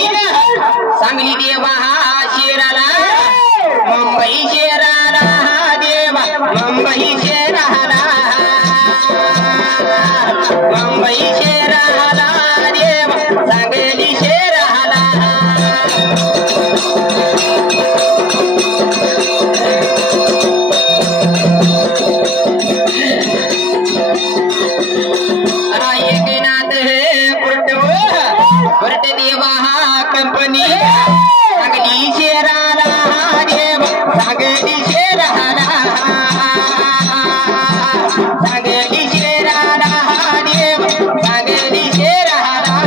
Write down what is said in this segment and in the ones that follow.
सांगली देवा शिराला मुंबई शेराला देवा मुंबई शेराला मुंबई शेराला देवा सांगली शेराला एकनाथ कुर्ट देवा कंपनी सांगली शेराला देवा सांगली शेराला सांगली शेराला देवा सांगली शेराला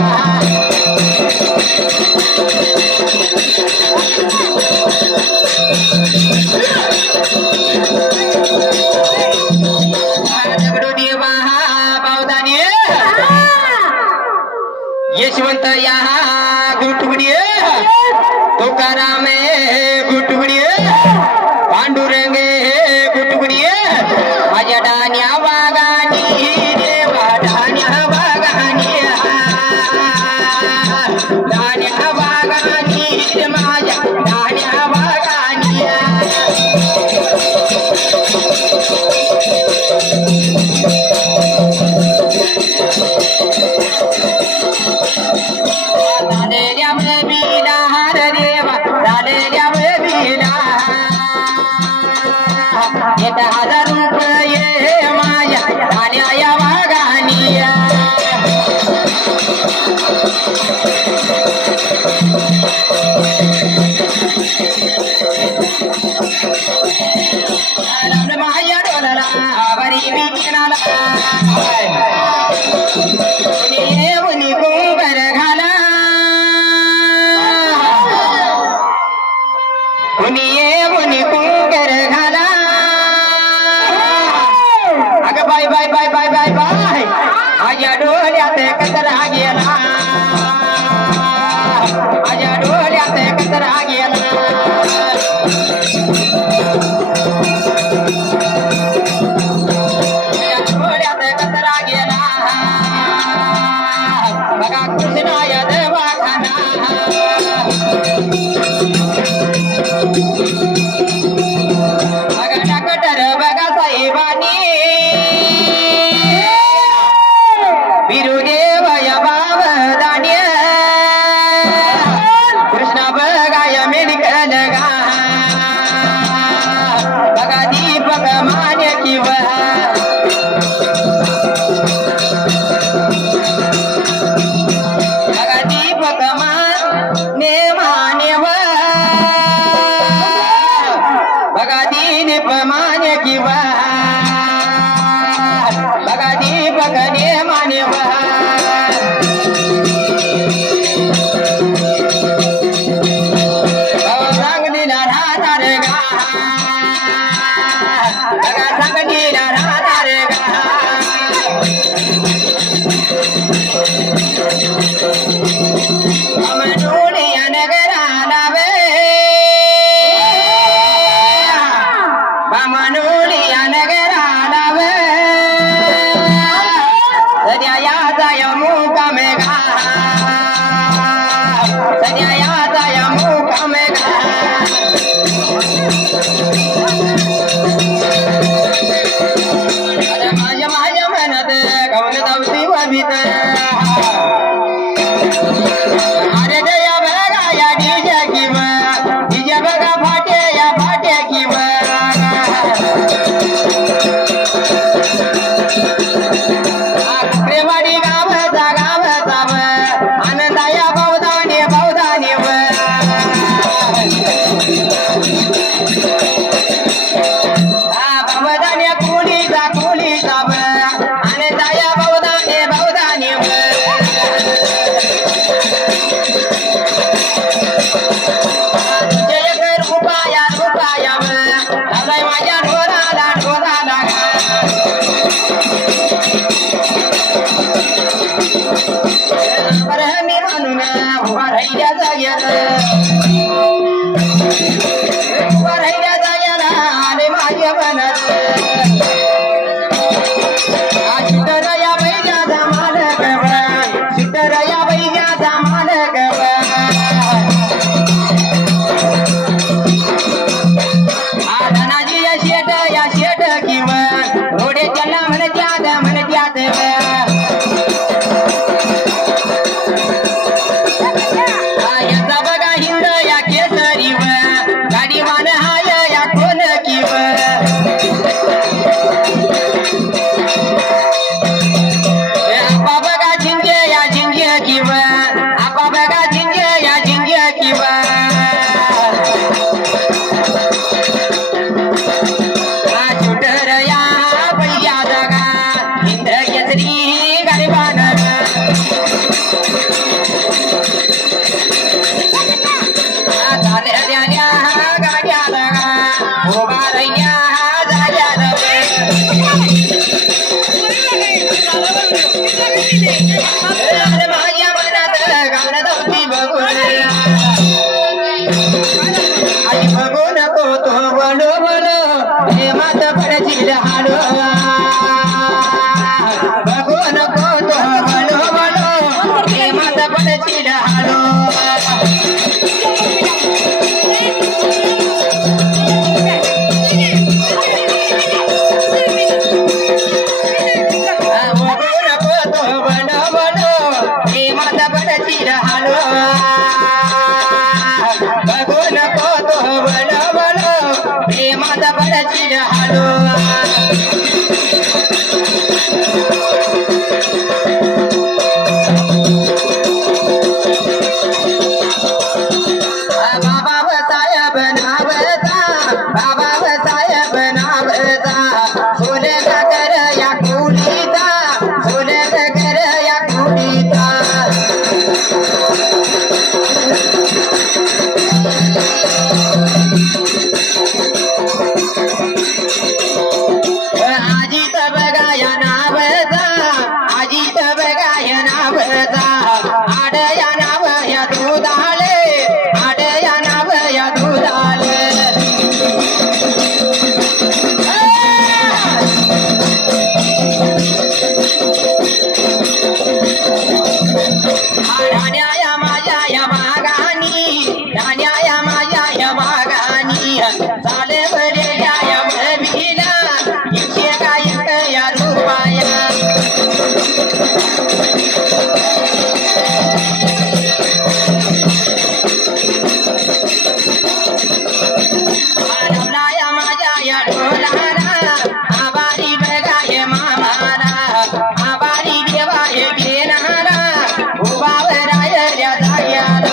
दगडू देवा बावदाने यशवंत या गुटुगडी तुकाराम गुटुगडी पांडुरंग गुटुगडी माझ्या डाण्या वागानी देवा डाण्या वागानी डाण्या वागानी माझ्या डाण्या वागानी हजार रुपये माझ्या धान्या वागानिया माझ्या डोलाला बरी बिकनाला उनी कुंकर घाला उनी कुंकर घाला बाय बाय बाय बाय बाय बाय माझ्या डोळ्यात कचरा गेला माझ्या डोळ्यात कचरा गेला माझ्या डोळ्यात कचरा गेला बघा कृष्णाय दवाखाना बघा डॉक्टर बघा साहेबानी बिरुदेव या बाबा अरे दया बघा या डीजे किंवा डीजे बघा फाटे या फाटे किंवा प्रेमाडी गावचा आनंदाया बहुदाने बहुदाने बहुदाने कुलीचा आनंदाया बहुदाने बहुदाने जय कर उपाया उपाया माझ्या ढोराला ढोराला मी म्हणून उभा राहिल्या जाग्याला उभा राहिल्या जाग्याला आले माझ्या मनात शिटरया बैजाचा मालक शिटरया बैजाचा मालक धनाजी या शेट किंवा घोडे त्याला म्हणत्यात याचा बघा हिंद या केसरी गाडी मान हाय या कोण किंवा आपा बघा झिंगे या झिंगे किंवा आपा बघा झिंगे या झिंगे किंवा छोटर या बैया जगा हिंद केसरी गरीबान गाड्या लगा उभा रहिल्या जाग्या माझ्या मनात गाणं होती बघून आई बघू नको तो बनो बनो हे मात पडशील हालो बघू नको तो बनो बनो हे मात पडशील हालो बघू नको तो बनो बनो प्रेमात पडशील हालो बाबा साहेब नावता बाबा साहेब नावता सोने कर या कुलीचा सोने कर या कुलीचा आजीत बघा या नावता आजीत बघा या नावता आड या नाव या दुधाले आड या नाव या दुधाले धान्या माझ्या या बागानी धान्या माझ्या या बागानी चाले बरे या भीला इथे काय या रुपाया या माझ्या या ढोलाला आबारी बघा हे मामाला आबारी देवा हे घेणारा उभावर राहिल्या जाग्याला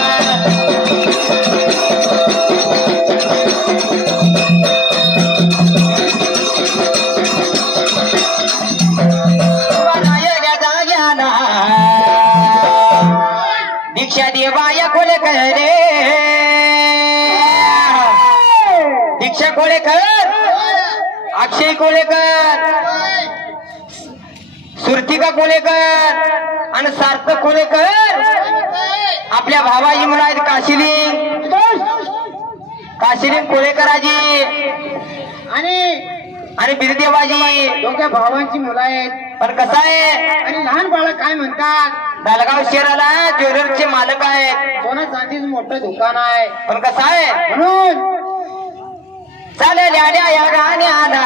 दीक्षा देवाया कोलेकर रे दीक्षा कोलेकर अक्षय कोलेकर सुरतिका कोलेकर आणि सार्थक कोलेकर आपल्या भावाजी मुलं आहेत काशिलिंग कोलेकराजी आणि बिरदेवाजी दोघ्या भावांची मुलं आहेत. पण कसं आहे आणि लहान बाळक काय म्हणतात, दलगाव शहराला ज्वेलरचे मालक आहेत, सोना चांदीचं मोठं दुकान आहे. पण कसं आहे म्हणून चालेल या गाण्याला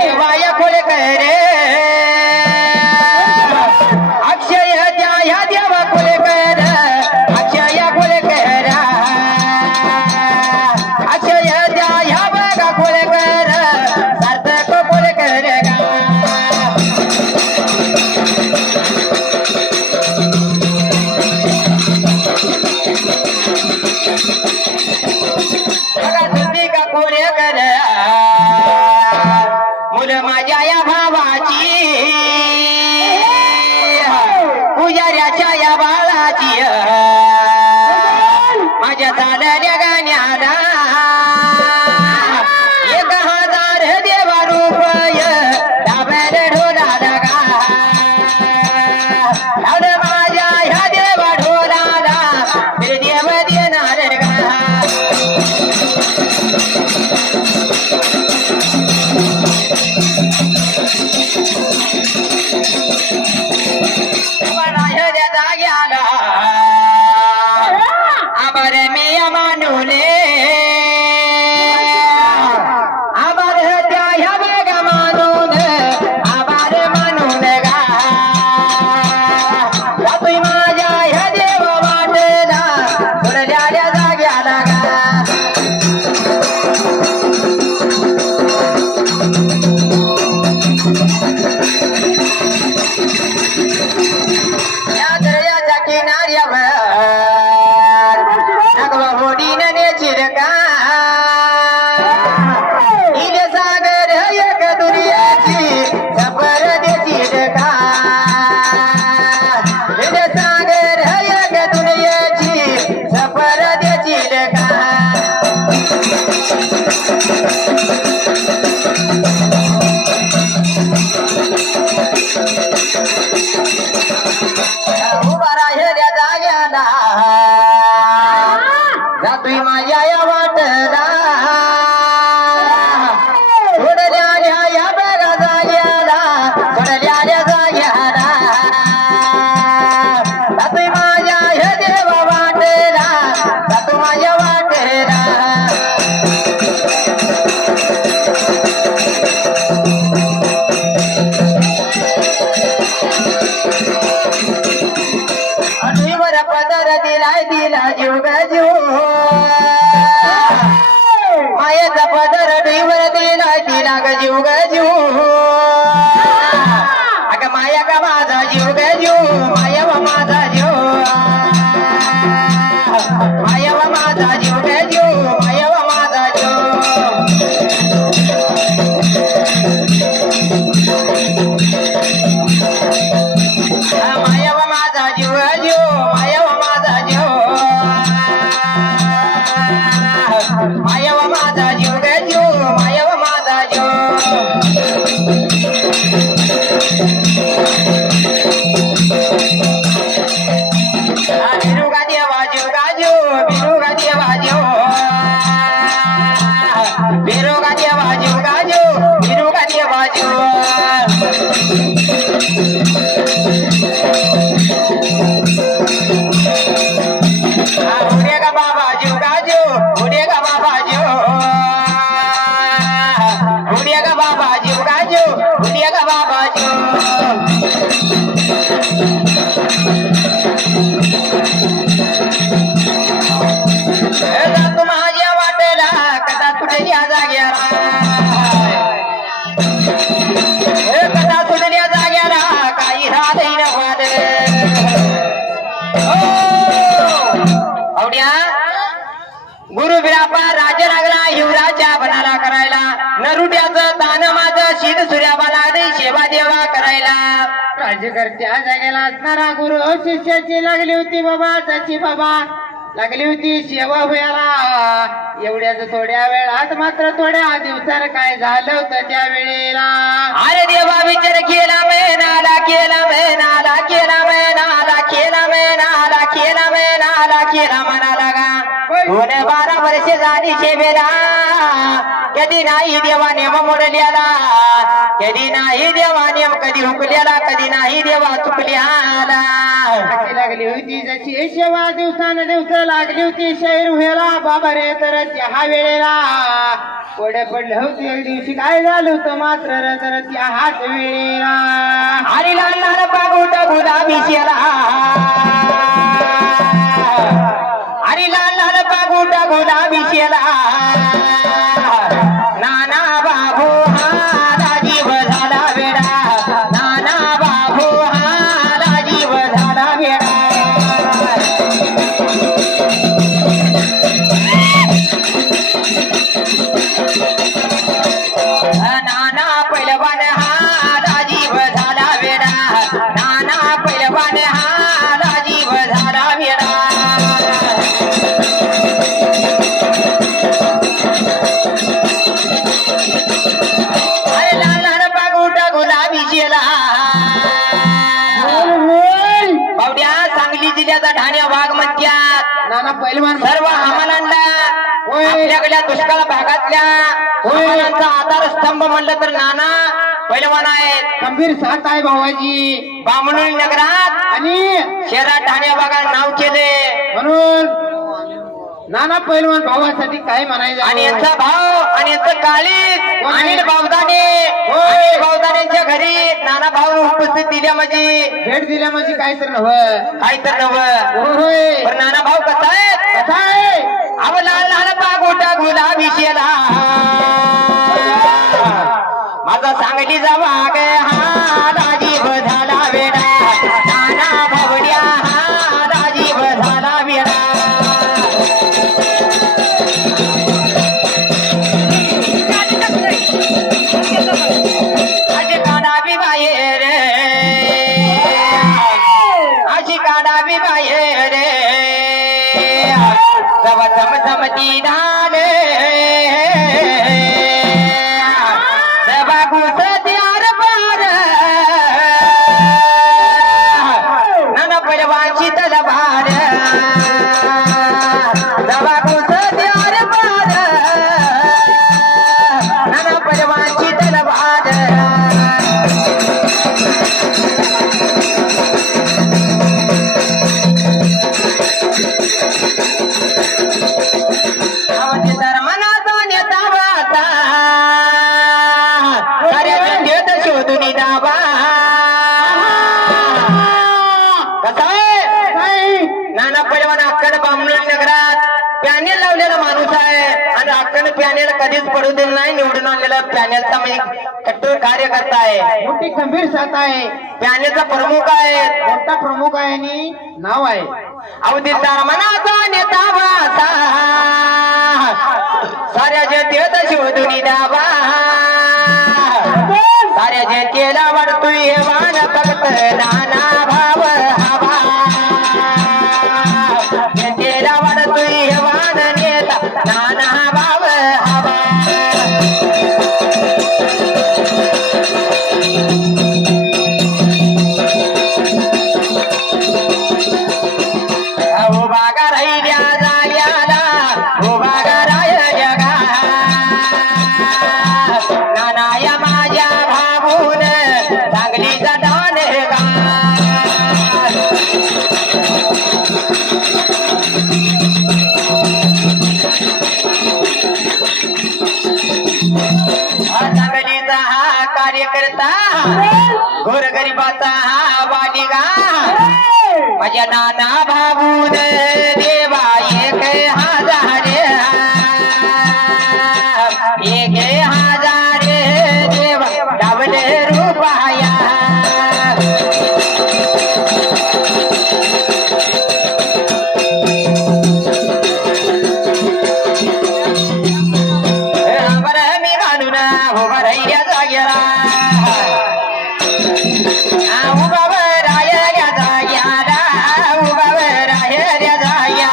देवाया कोलेकर रे अक्षय त्या मुलं माझ्या या भावाची पुजाऱ्याच्या या बाळाची माझ्या चालल्या गाण्याला 1000 देवा रुपय दाबेल ढोलाला गा लावड माझ्या ह्या देवा ढोलाला फिर देव देणार गा आबर मी मानूले आबर त्या ह्या बेगा मानून आभार मानून गा तुम्ही माझ्या ह्या देव वाटला सोडल्या जाग्याला गा या दर्याच्या किनाऱ्यावर जातोय माझ्या या वाटला सोडल्या या बेगा जाग्याला सोडल्या जाग्याला जातोय माझ्या हे देवा वाटला जातो माझ्या वाटला ढुईवर पदर दिलाय दिला जीव गजू मायेचा पदर ढुईवर दिलाय दिला ग जीव गजू अग माया का माझा जीव गजू माया व माझा जीव माया व माझा जीव गजू माया व माझा माया व माझा जीव गजू माया व माझा जीव माया व माझा जीव गजू माया व माझा बिरुगा देवा जीव गाजू बिरुगा देवा जीव बिरुगा देवा जीव गाजू बिरुगा देवा जीव उडेगा बाबा जीव गाजू उडेगा बाबा जीव उडेगा बाबा जीव गाजू उडेगा बाबा जातो माझ्या वाटेला कदा तुझ्या जाग्याला कदा तुझ्या जाग्याला काही राहत आवड्या गुरु बिरापा राजा लागला युवराच्या बनाला करायला नरुट्याचं तान माझं शीत सूर्याबाला सेवा देवा करायला राज्यकर्त्या जागेला असणारा गुरु शिष्याची लागली होती बाबा त्याची बाबा लागली होती सेवा व्हायला एवढ्याच थोड्या वेळात मात्र थोड्या दिवसात काय झालं होतं त्या वेळेला अरे देवा विचार केला मैनाला केला मैनाला केला मैनाला केला मैनाला केला मैनाला केला म्हणाला गा 12 वर्षे झाली सेवेला कधी नाही देवा नेम मोडल्याला कधी नाही देवा नेम कधी हुकल्याला कधी नाही देवा चुकल्याला लागली होती जशी सेवा दिवसानं दिवस लागली होती शहर व्हायला बाबा रे तर त्या वेळेला कोडे पडले होते एक दिवशी काय झालं होतं मात्र रे तर त्या हाच वेळेला अरे लाल लाल पागोट गुलाबी शेला अरे लाल लाल पागोट गुलाबी शेला नाना बाबू हा राजीव झाला वेडा नाना बाबू हा राजीव झाला वेडा नाना पहिल्या पैलवान सर्व हमालांना होय. आपल्याकडल्या दुष्काळ भागातल्या होय. हमालांचा आधारस्तंभ म्हणलं तर नाना पैलवान आहेत. गंभीर साथ आहे भावाजी. बामणोली नगरात आणि शहरात ठाणे भागात नाव केले म्हणून नाना पैलवान भावासाठी काय म्हणायचं आणि यांचा भाव आणि यांचं काळीज कोण आहे? अनिल बावदाने होय. अनिल बावदानेच्या घरी नाना भाऊ उपस्थित दिल्या म्हणजे भेट दिल्या म्हणजे काय तर नव्हं. काय तर नवं होय पण नाना भाऊ कसा आहे कसा आहे अव लाल लाल पागोटा गुलाबी शेला माझा सांगली जावा गे हा राजीव झाला वेडा नाना भावड्या हा राजीव झाला वेडा अशी काढावी बाहेर अशी काढावी बाहेर जव चमचमती डाले जवा घुसत्यार पार नन पैलवानची तलवार जवा घुसत्यार पार नन पैलवानची तलवार अवधी धर्मनाथा नेता वाचा साऱ्या जनतेत शोधून दाबा कसा आहे नाना पैलवान अक्कल बामणोली नगरात पॅनेल लावलेला माणूस आहे आणि अक्कल पॅनेल कधीच पडू दिलं नाही. निवडून आणलेला पॅनेलचा म्हणजे कट्टर कार्यकर्ता आहे. मोठी गंभीर साथ आहे. पॅनेलचा प्रमुख आहे. मोठा प्रमुख आहे आणि नाव आहे अवधी धर्मनाथा नेता वाचा साऱ्या जनतेत शोधून दाबा साऱ्या जनतेला वाढतोय हे वाण फक्त नाना भाव हवा जनतेला वाढतोय हे वाण नेता नाना भाव हवा उभा राहिल्या जाग्याला उभा राय जगा नानाया माझ्या भाऊन चांगलीचा दान गा चांगलीचा हा कार्यकर्ता गोरगरिबाचा हा बालिगा माझ्या नाना भाऊन देवा एक हजार देवा डावले रुपया बरं मी घालून उभा राहिल्या जागेला उभा राहिल्या जाग्याला उभा राहिल्या जाग्या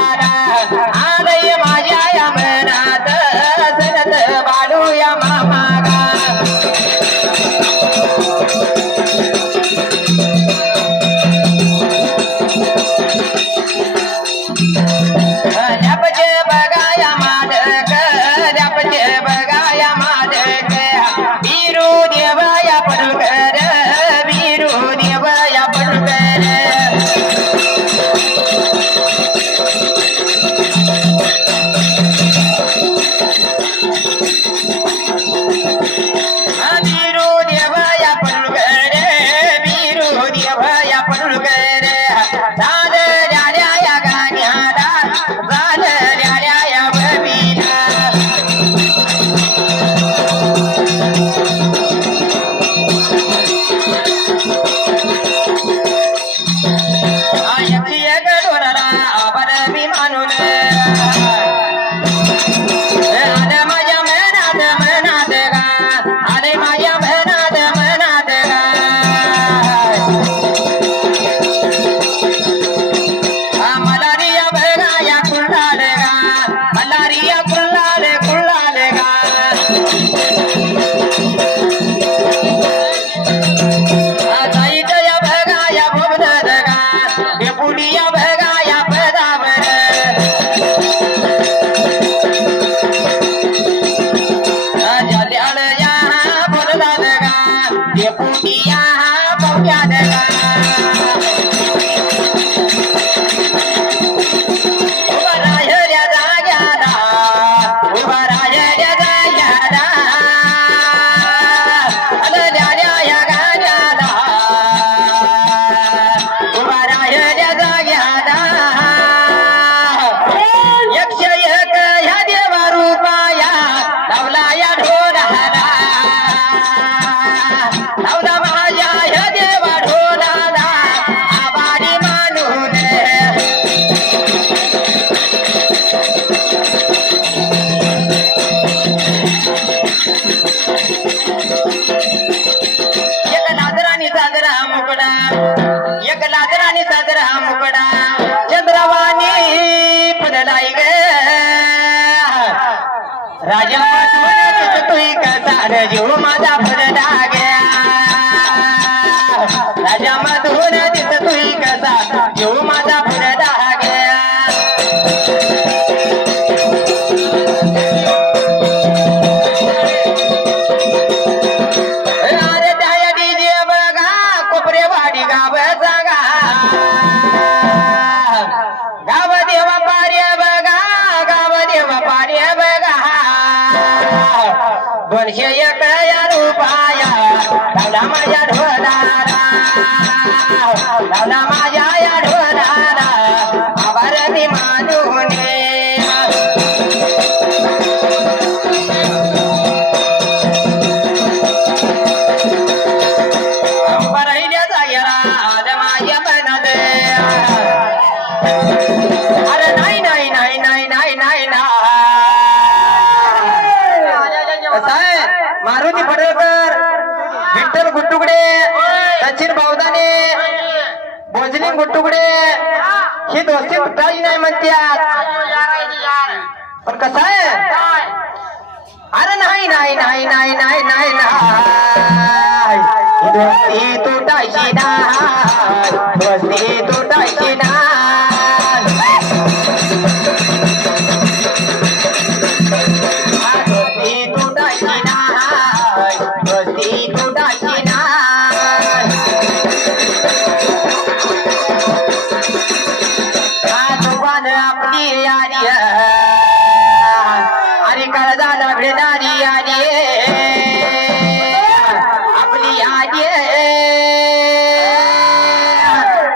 डेपुटिया पौड्यात गा उभा राहिल्या जाग्याला उभा राहिल्या जाग्याला आल्या या गाण्याला उभा राहिल्या जाग्याला 101 ह्या देवा रूपाया लावला या ढोलाला लावला माझ्या ह्या देवा ढोलाला आबारी मानून एक लाजरानी साजरा मुकडा एक लाजरानी साजरा मुकडा चंद्रवाणी फुललाई ग राजा तुई कसा जीव माझा फुलला गया राजा मधून दिस तुई कसा जीव माझा फुलला गया अरे त्या डीजे बघा कोपरेवाडी गाव जागा गाव देवा पार्य बघा गाव देवा पार्य बघा 201 या रुपया लावला माझ्या ढोलाला लावला माझ्या या ढोलाला आभार मी मानून राहिल्या जायला आज माझ्या मनात अरे नाही नाही नाही नाही नाही नाही ना मारुती पडळकर विठ्ठल गुट्टुकडे सचिन बावदाने भोजलिंग गुट्टुकडे ही दोस्ती तुटायची नाही म्हणतात पण कसं आहे अरे नाही नाही नाही नाही नाही नाही नाही दोस्ती तुटायची नाही दोस्ती तुटायची नाही दोस्ती तुटायची नाही दोस्ती तुटायची नाही दुकान आपली आली अरे काळजाला भिडणारी आली आपली आली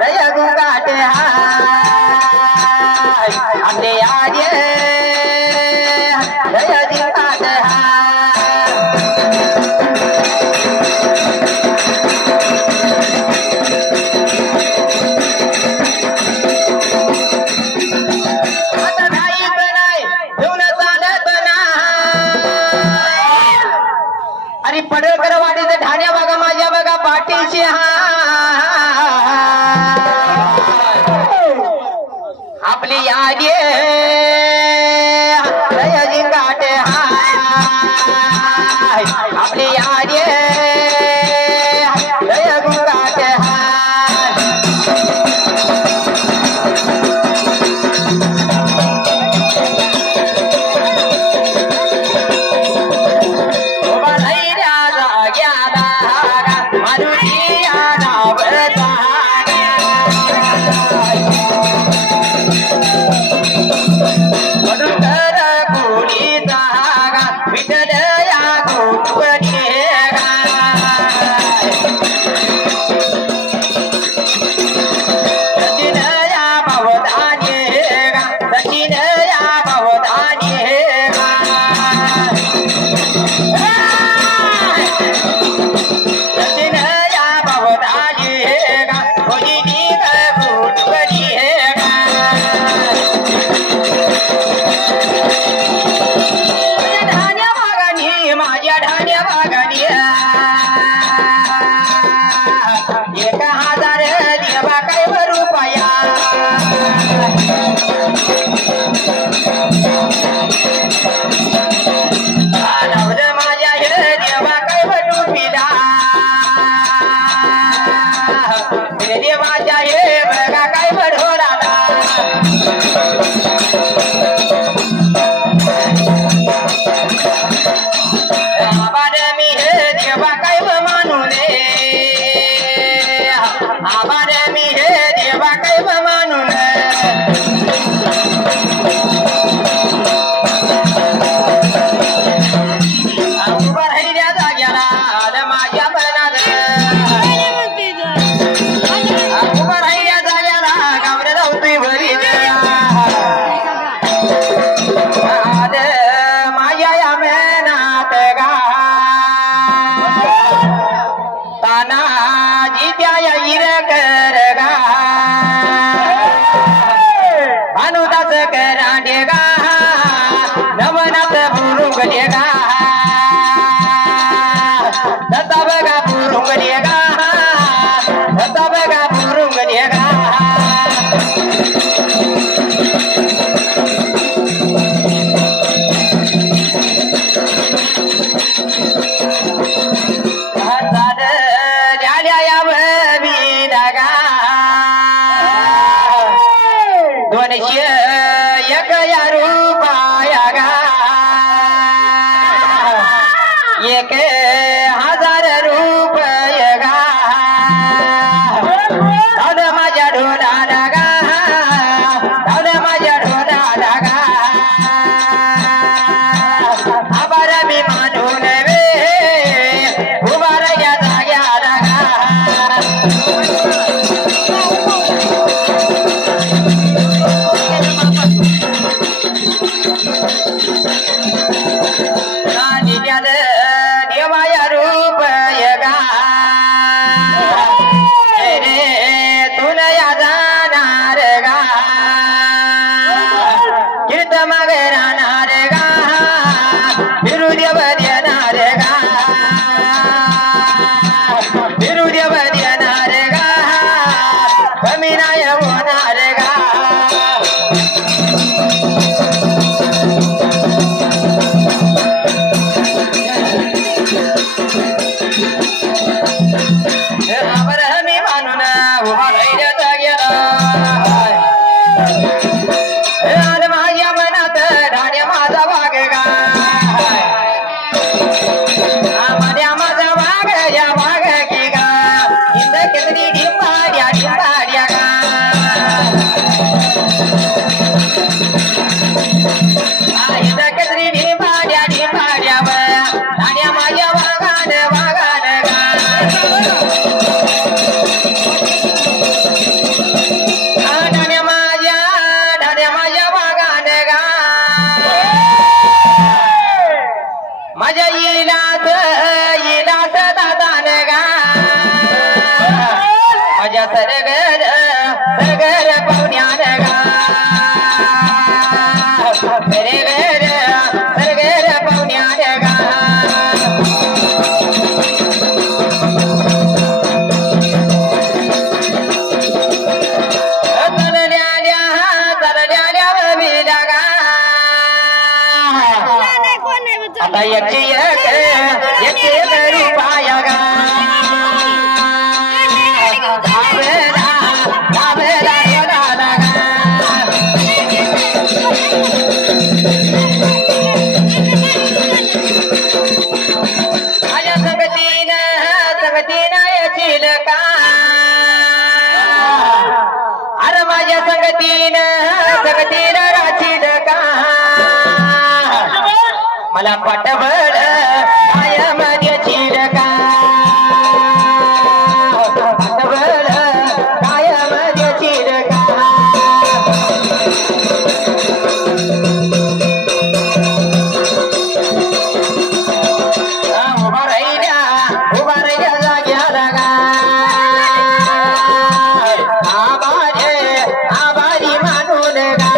दया गुगाट आपले आली दया गुगाट आता घाईत नाही घेऊन चालत नाही अरे पडळकर वाडीचे ढाण्या बघा माझ्या बघा दिल्याल देवाया रूप यगा रे तुन या जाणार गा कीर्त मग राहणार गा फिरू देव देणार गा फिरू देव देणार गा कमी नाही होणार गा मी मानून उभा राहिल्याचा गेला आणि माझ्या मनात ढाण्या माझा वाघ गा माझ्या माझा वाघ या वाघ की गा इंद केसरी डिंबाड्या डिंबाड्या गा इंद केसरी डिंबाड्या डिंबाड्या ढाण्या माझ्या वाघान वाघान गा माझ्या वागान गा माझ्या इलास दादान गा माझ्या सरगर पाहुण्यान गा सरगर पाहुण्यान गा आता याची तरी पाया गा माझ्या संगतीनं याची का अरे माझ्या संगतीनं राचील का मला पाठबळ कायमध्ये चिरका पाठबळ कायमध्ये चिरका उभा राहिल्या जाग्याला गा आभारी मानून गा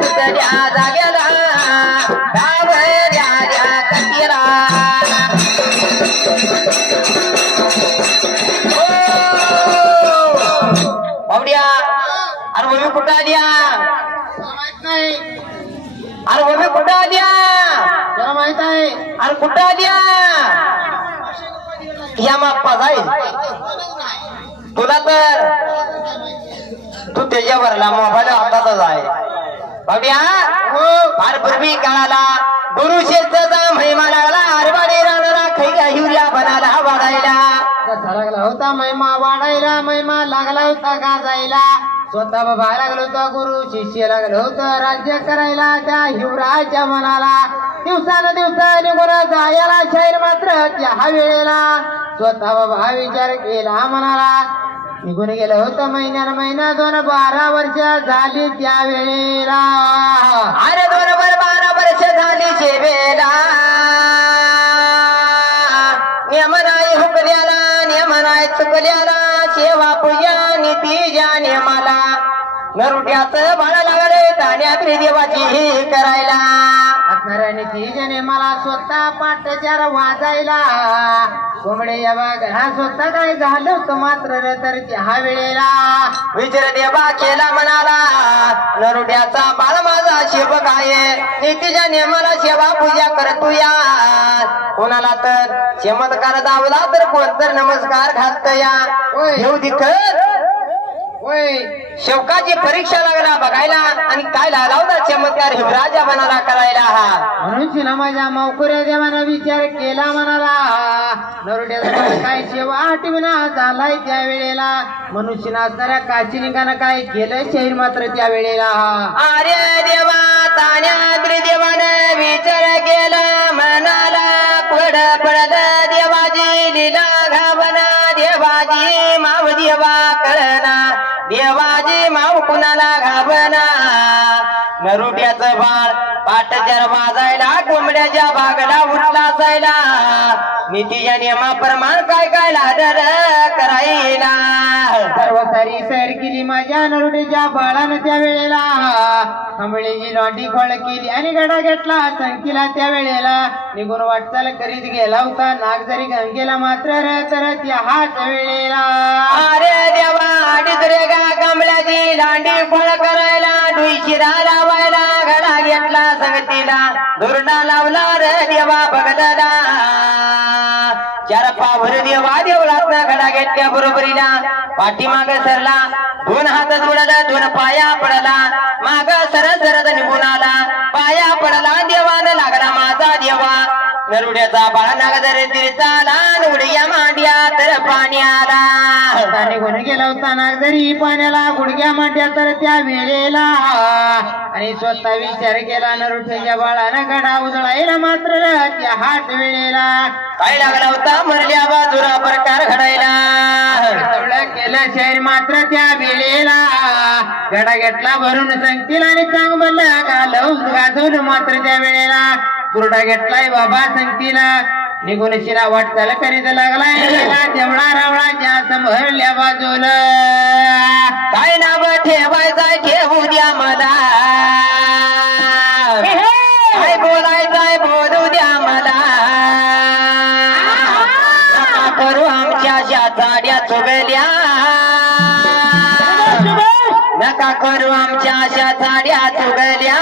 तुझ्या जाग्याला डावऱ्या कटीला बावड्या अरे मम्मी कुठं आल्या माहित नाही, अरे मम्मी कुठं आल्या त्याला माहित आहे. अरे कुठं आल्या या माप्पा जाईल तुला तर तू त्याच्यावरला मोबाईल हातातच आहे बावड्या फार पूर्वी काळाला गुरु शेषचा महिमा लागला अरबाडे राहणारा खैगा हिवऱ्या बनाला वाढायला कसा लागला होता महिमा वाढायला, महिमा लागला होता गाजायला. स्वतः बाबा लागलो होता गुरु, शिष्य लागलो होतं राज्य करायला त्या हिवराच्या मनाला. दिवसा निघून जायला शैर मात्र त्या वेळेला स्वतः बाबा विचार केला मनाला. निघून गेलं होतं महिना 12 वर्ष झाली त्या वेळेला. अरे 12 वर्ष झाली सेवेला नियम नाही हुकल्याला नियम नाही चुकल्याला सेवा पूजा नीती ज्या नियमाला नरुट्याचं बाळ लागले ताण्यातली देवाची ही करायला असणाऱ्याने तिजने मला स्वतः पाठचार वाजायला. कोंबडे या घरा स्वतः काय झालं होतं मात्र तर त्या वेळेला विचार देवा केला म्हणाला नरुट्याचा बाळ माझा सेवक आहे नीतीच्या नियमाला सेवा पूजा करतो या कोणाला तर चमत्कार दावला तर कोण तर नमस्कार घालत या येऊ दिखत होय. शेवकाची परीक्षा लागला बघायला आणि काय लावला चमत्कार हिवराजा बनाला करायला हा म्हणून तिला माझ्या मावकुऱ्या देवानं विचार केला म्हणाला नरुड्याचा काय सेवा आठविना झालाय त्या वेळेला. मनुष्य असणाऱ्या काशिनिकानं काय केलं शरीर मात्र त्या वेळेला. अरे देवा ताण्याद्री देवाने विचार केला मनाला पड पडद देवाजी लीला घावना देवाजी माव देवा कळना देवाजी माव कुणाला घावना. नरुट्याचं बाळ पाठचार वाजायला कोंबड्याच्या बागला उठला असायला नीतीच्या नियमाप्रमाण काय लाडर करायला. सर्व सारी सैर केली माझ्या नरुड्याच्या बाळानं त्या वेळेला. आंबळीची लॉंडी खोळ केली आणि गडा घेतला संकीला त्या वेळेला. निघून वाटचाल करीत गेला होता नाग जरी गंगेला मात्र तर त्या हाच वेळेला. अरे देवा अडीच रे गा कमळाची लांडी फळ करायला डुईशिरा लावायला घडा घेतला संगतीला दुर्डा लावला रे देवा बघला चार पाभर देवा देवळातला घडा घेतल्या बरोबरीला पाठीमाग सरला 2 हात जोडला 2 पाया पडला माग सरत निघून आला पाया पडला देवानं लागला माझा देवा. नरुड्याचा बाळा नागदरे तिरचाला उडया मांड्या तर पाणी आला. निघून गेला होता नागदरी पाण्याला गुडघ्या मांड्या तर त्या वेळेला. आणि स्वतः विचार केला नरुठ्याच्या बाळानं गडा उजळायला मात्र त्या हाच वेळेला. काय लागला होता म्हणल्या बाजूला प्रकार घडायला केलं शहर मात्र त्या वेळेला. गडा घेतला भरून संगतीला आणि चांग म्हणलं गाजवलं मात्र त्या वेळेला. दुर्डा घेतलाय बाबा संगतीला निघून शिरा वाटचाल करीत लागलाय तेवढा रावळाच्या समोरल्या बाजूला. काय नाव ठेवायचं ठेवू द्या मला काय बोलायचंय बोलू द्या मला नका करू आमच्या साड्या चुगल्या नका करू आमच्या साड्या चुगल्या